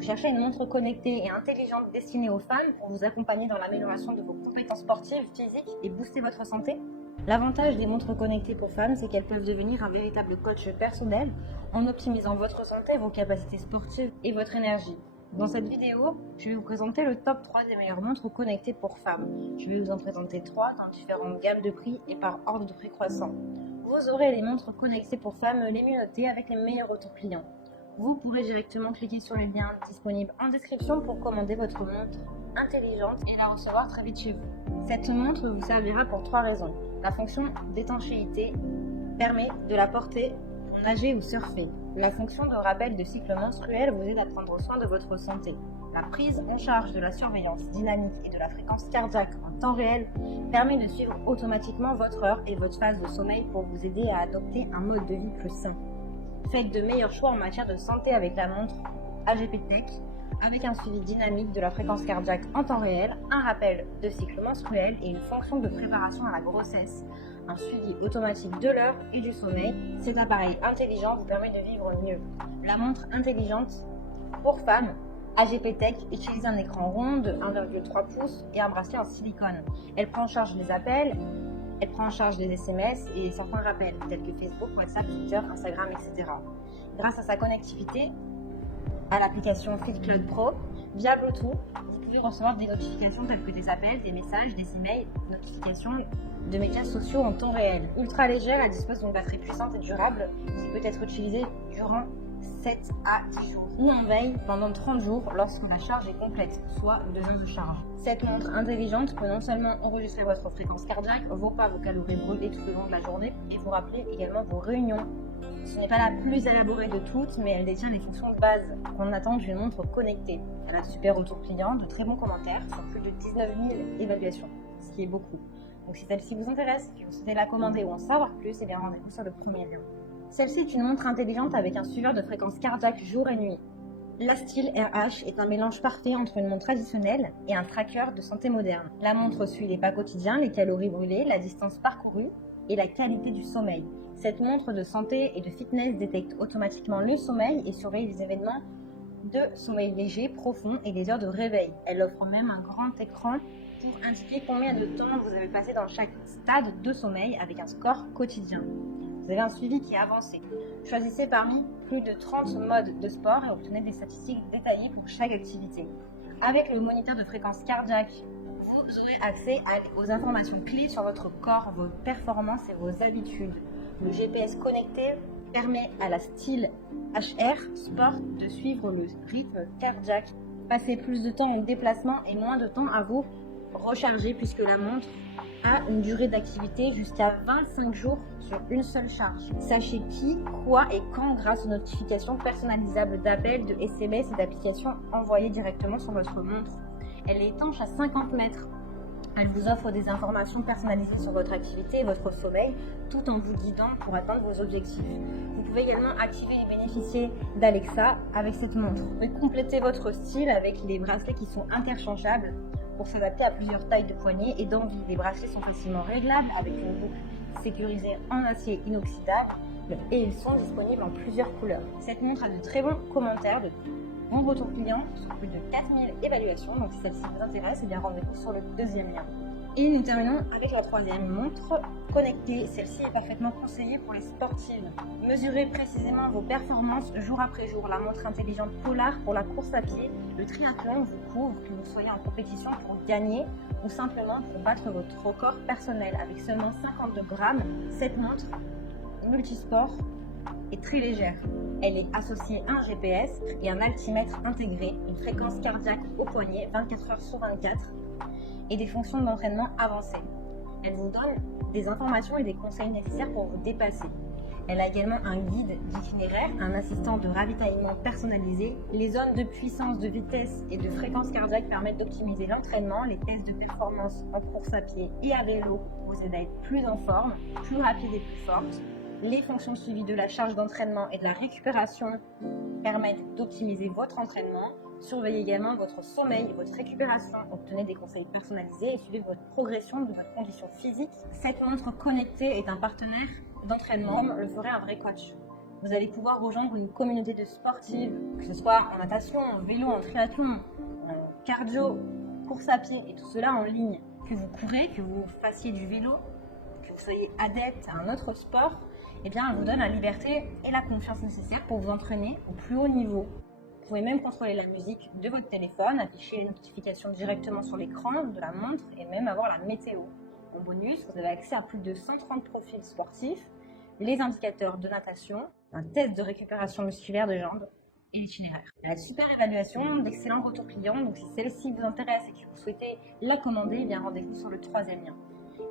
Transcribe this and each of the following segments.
Vous cherchez une montre connectée et intelligente destinée aux femmes pour vous accompagner dans l'amélioration de vos compétences sportives, physiques et booster votre santé? L'avantage des montres connectées pour femmes, c'est qu'elles peuvent devenir un véritable coach personnel en optimisant votre santé, vos capacités sportives et votre énergie. Dans cette vidéo, je vais vous présenter le top 3 des meilleures montres connectées pour femmes. Je vais vous en présenter 3 dans différentes gammes de prix et par ordre de prix croissant. Vous aurez les montres connectées pour femmes les mieux notées avec les meilleurs retours clients. Vous pourrez directement cliquer sur le lien disponible en description pour commander votre montre intelligente et la recevoir très vite chez vous. Cette montre vous servira pour 3 raisons. La fonction d'étanchéité permet de la porter pour nager ou surfer. La fonction de rappel de cycle menstruel vous aide à prendre soin de votre santé. La prise en charge de la surveillance dynamique et de la fréquence cardiaque en temps réel permet de suivre automatiquement votre heure et votre phase de sommeil pour vous aider à adopter un mode de vie plus sain. Faites de meilleurs choix en matière de santé avec la montre AGP Tech, avec un suivi dynamique de la fréquence cardiaque en temps réel, un rappel de cycle menstruel et une fonction de préparation à la grossesse, un suivi automatique de l'heure et du sommeil. Cet appareil intelligent vous permet de vivre mieux. La montre intelligente pour femmes AGP Tech utilise un écran rond de 1,3 pouces et un bracelet en silicone. Elle prend en charge les appels, elle prend en charge les SMS et certains rappels tels que Facebook, WhatsApp, Twitter, Instagram, etc. Grâce à sa connectivité à l'application FitCloud Pro, via Bluetooth, vous pouvez recevoir des notifications telles que des appels, des messages, des emails, des notifications de médias sociaux en temps réel. Ultra légère, elle dispose d'une batterie puissante et durable qui peut être utilisée durant 7 à 10 jours ou en veille pendant 30 jours lorsque la charge est complète, soit 2 heures de charge. Cette montre intelligente peut non seulement enregistrer votre fréquence cardiaque, vos pas, vos calories brûlées tout au long de la journée et vous rappeler également vos réunions. Ce n'est pas la plus élaborée de toutes, mais elle détient les fonctions de base qu'on attend d'une montre connectée. Elle a de super retours clients, de très bons commentaires sur plus de 19 000 évaluations, ce qui est beaucoup. Donc si celle-ci vous intéresse, que vous souhaitez la commander ou en savoir plus, eh bien rendez-vous sur le premier lien. Celle-ci est une montre intelligente avec un suiveur de fréquence cardiaque jour et nuit. La Style RH est un mélange parfait entre une montre traditionnelle et un tracker de santé moderne. La montre suit les pas quotidiens, les calories brûlées, la distance parcourue et la qualité du sommeil. Cette montre de santé et de fitness détecte automatiquement le sommeil et surveille les événements de sommeil léger, profond et les heures de réveil. Elle offre même un grand écran pour indiquer combien de temps vous avez passé dans chaque stade de sommeil avec un score quotidien. Vous avez un suivi qui est avancé. Choisissez parmi plus de 30 modes de sport et obtenez des statistiques détaillées pour chaque activité. Avec le moniteur de fréquence cardiaque, vous aurez accès aux informations clés sur votre corps, vos performances et vos habitudes. Le GPS connecté permet à la Style HR Sport de suivre le rythme cardiaque. Passez plus de temps en déplacement et moins de temps à vous recharger puisque la montre a une durée d'activité jusqu'à 25 jours sur une seule charge. Sachez qui, quoi et quand grâce aux notifications personnalisables d'appels, de SMS et d'applications envoyées directement sur votre montre. Elle est étanche à 50 mètres. Elle vous offre des informations personnalisées sur votre activité et votre sommeil, tout en vous guidant pour atteindre vos objectifs. Vous pouvez également activer et bénéficier d'Alexa avec cette montre. Vous pouvez compléter votre style avec les bracelets qui sont interchangeables pour s'adapter à plusieurs tailles de poignets et d'envie. Les bracelets sont facilement réglables avec une boucle sécurisée en acier inoxydable et ils sont disponibles en plusieurs couleurs. Cette montre a de très bons commentaires, de bons retours clients sur plus de 4000 évaluations. Donc si celle-ci vous intéresse, eh bien rendez-vous sur le deuxième lien. Et nous terminons avec la troisième montre connectée. Celle-ci est parfaitement conseillée pour les sportives. Mesurez précisément vos performances jour après jour. La montre intelligente Polar pour la course à pied, le triathlon vous couvre, que vous soyez en compétition pour gagner ou simplement pour battre votre record personnel. Avec seulement 52 grammes, cette montre multisport est très légère. Elle est associée à un GPS et un altimètre intégré, une fréquence cardiaque au poignet 24 heures sur 24 et des fonctions d'entraînement avancées. Elle vous donne des informations et des conseils nécessaires pour vous dépasser. Elle a également un guide d'itinéraire, un assistant de ravitaillement personnalisé. Les zones de puissance, de vitesse et de fréquence cardiaque permettent d'optimiser l'entraînement. Les tests de performance en course à pied et à vélo vous aident à être plus en forme, plus rapide et plus forte. Les fonctions de suivi de la charge d'entraînement et de la récupération permettent d'optimiser votre entraînement. Surveillez également votre sommeil et votre récupération. Obtenez des conseils personnalisés et suivez votre progression de votre condition physique. Cette montre connectée est un partenaire d'entraînement, le ferait un vrai coach. Vous allez pouvoir rejoindre une communauté de sportives, que ce soit en natation, en vélo, en triathlon, en cardio, course à pied et tout cela en ligne. Que vous courez, que vous fassiez du vélo, que vous soyez adepte à un autre sport, eh bien, elle vous donne la liberté et la confiance nécessaires pour vous entraîner au plus haut niveau. Vous pouvez même contrôler la musique de votre téléphone, afficher les notifications directement sur l'écran de la montre et même avoir la météo. En bonus, vous avez accès à plus de 130 profils sportifs, les indicateurs de natation, un test de récupération musculaire de jambes et l'itinéraire. La super évaluation, d'excellents retours clients, donc si celle-ci vous intéresse et que vous souhaitez la commander, eh bien rendez-vous sur le 3e lien.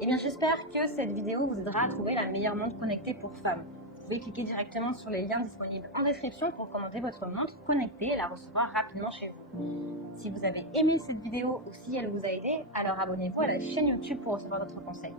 Eh bien, j'espère que cette vidéo vous aidera à trouver la meilleure montre connectée pour femmes. Vous pouvez cliquer directement sur les liens disponibles en description pour commander votre montre connectée et la recevoir rapidement chez vous. Si vous avez aimé cette vidéo ou si elle vous a aidé, alors abonnez-vous à la chaîne YouTube pour recevoir d'autres conseils.